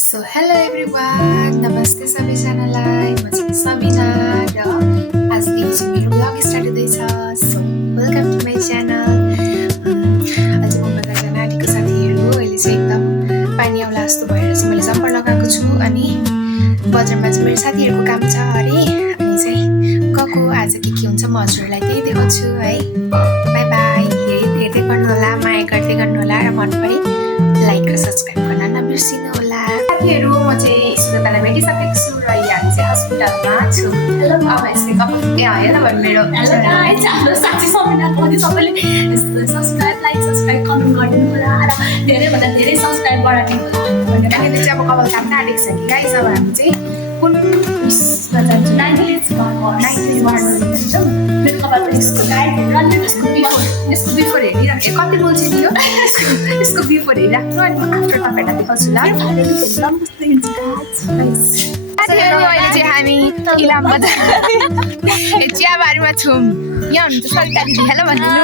So hello everyone, नमस्ते सबैजनालाई। म चाहिँ सबिना र आजदेखि चाहिँ मेरो ब्लग स्टार्ट हुँदैछ। So welcome to my channel. आज म एकजना आँटीको साथीहरू अहिले चाहिँ एकदम पानी आउला जस्तो भएर चाहिँ मैले जम्पर लगाएको छु। अनि बजारमा चाहिँ मेरो साथीहरूको काम छ अरे, अनि चाहिँ गएको आज के हुन्छ म हजुरहरूलाई त्यही देखाउँछु है। By by. हेर्दै गर्नुहोला, माया गर्दै गर्नुहोला र मन परे लाइक र सब्सक्राइब गर्न नबिर्सिनु होला। साथीहरू, म चाहिँ सुगतालाई भेटिसकेको छु र यहाँ चाहिँ हस्पिटलमा छु। अब यसले हेर मेरो हाम्रो साथी सबैलाई सबैले सब्सक्राइब कमेन्ट गरिदिनु होला र धेरैभन्दा धेरै सब्सक्राइब बढाइदिनु होला भनेर। अहिले चाहिँ अब कपाल काट्न आँटेको छ कि गाइस। अब हामी चाहिँ कुन उयसमा जान्छु, 90 जान्छौँ। मेरो कपाल पनि यसको गाइडहरू अनि यसको बिफोर हेरिराख्नु। कति बोल्छ नि यो यसको बिफोर हेरिराख्नु, अनि म आफ्टर तपाईँहरूलाई देखाउँछु ल। साथीहरू, अहिले चाहिँ हामी इलाम बजार चियाबारीमा छौँ। यहाँ हुनुहुन्छ सरिता दिदी, हेलो भनिदिनु।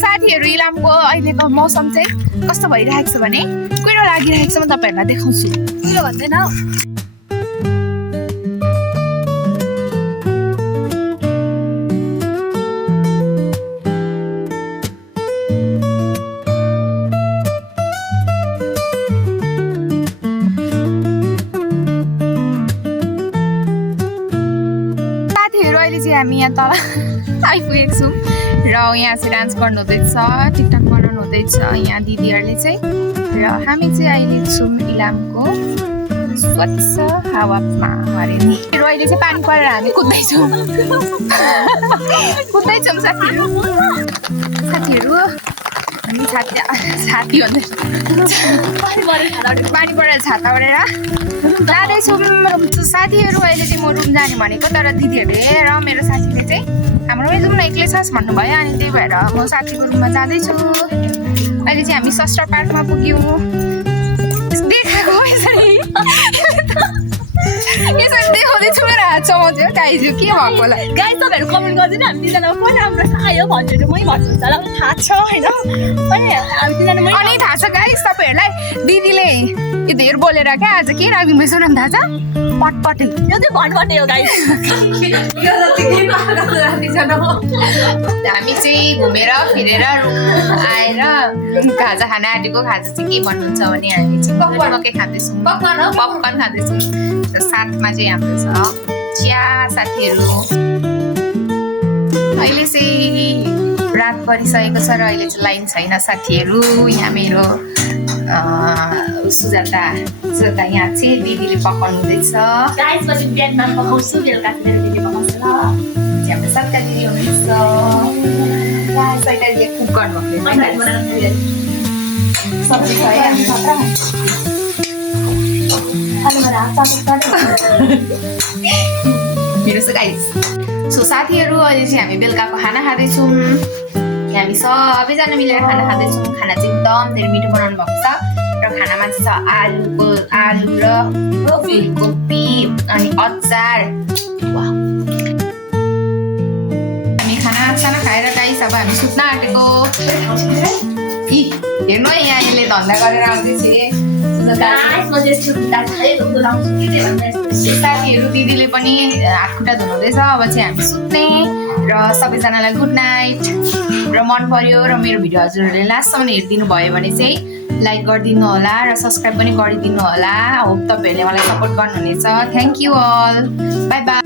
साथीहरू, इलामको अहिलेको मौसम चाहिँ कस्तो भइरहेको छ भने कुहिरो लागिरहेको छ। म तपाईँहरूलाई देखाउँछु। कुहिरो भन्दैन अहिले चाहिँ हामी यहाँ तल आइपुगेको छौँ र यहाँ चाहिँ डान्स गर्नु हुँदैछ, टिकटक बनाउनु हुँदैछ यहाँ दिदीहरूले चाहिँ। र हामी चाहिँ अहिले छौँ इलामको स्वच्छ हावामा अरे नि। र अहिले चाहिँ पानी परेर हामी कुद्दैछौँ साथीहरू हामी छाती भन्दै पानी परेर छाता ओढेर जाँदैछौँ साथीहरू। अहिले चाहिँ म रुम जाने भनेको, तर दिदीहरूले र मेरो साथीले चाहिँ हाम्रोमै जाउँ न एक्लै छस् भन्नुभयो। अनि त्यही भएर म साथीको रुममा जाँदैछु। अहिले चाहिँ हामी सस्टर पार्कमा पुग्यौँ। देखाएको यसरी देखाउँदैछु, मेरो हात चमाउँथ्यो गाइजु के भएको होला। गाइस तपाईँहरू कमेन्ट गरिदिनु, हामी तिनजनामा कुन राम्रो आयो भनेर मै भन्नुहुन्छ होला, थाहा छ होइन। अनि हामी तिनजना अनि थाहा छ गाइस तपाईँहरूलाई, दिदीले यो धेर बोलेर क्या आज के राखिदिनु भएछ भने थाहा छ? पटपटे। यो चाहिँ भटपटे हो गाइस। हामी चाहिँ घुमेर फिरेर रुम आएर खाजा खान आँटेको। खाजा चाहिँ के भन्नुहुन्छ भने हामी चाहिँ मकै खाँदैछौँ, पपकर्न खाँदैछौँ र साथमा चाहिँ हाम्रो छ चिया। साथीहरू, अहिले चाहिँ रात परिसकेको छ र अहिले चाहिँ लाइन छैन साथीहरू। यहाँ मेरो सुजाता यहाँ चाहिँ दिदीले पकाउनु हुँदैछ। गाइस पछि बिहानमा पकाउँछु, बेलुका मेरो दिदी पकाउँछ ल। हाम्रो सरिता दिदी हुनुहुन्छ। सरिता दिदीले कुक गर्नुभएको सब्जी छ है मेरो चाहिँ गाइस। सो साथीहरू, अहिले चाहिँ हामी बेलुकाको खाना खाँदैछौँ। हामी सबैजना मिलेर खाना खाँदैछौँ। खाना चाहिँ एकदम धेरै मिठो बनाउनु भएको छ र खानामा चाहिँ छ आलु र फुलकोपी अनि अचार। हामी खाना खाएर गाइस अब हामी सुत्न आँटेको। हेर्नु है, यहाँ यसले धन्दा गरेर आउँदैछ। साथीहरू, दिदीले पनि हात खुट्टा धुनुहुँदैछ। अब चाहिँ हामी सुत्ने र सबैजनालाई गुड नाइट। र मन पर्यो र मेरो भिडियो हजुरहरूले लास्टसम्म हेरिदिनु भयो भने चाहिँ लाइक गरिदिनु होला र सब्सक्राइब पनि गरिदिनु होला। होप तपाईँहरूले मलाई सपोर्ट गर्नुहुनेछ। Thank you all, bye by.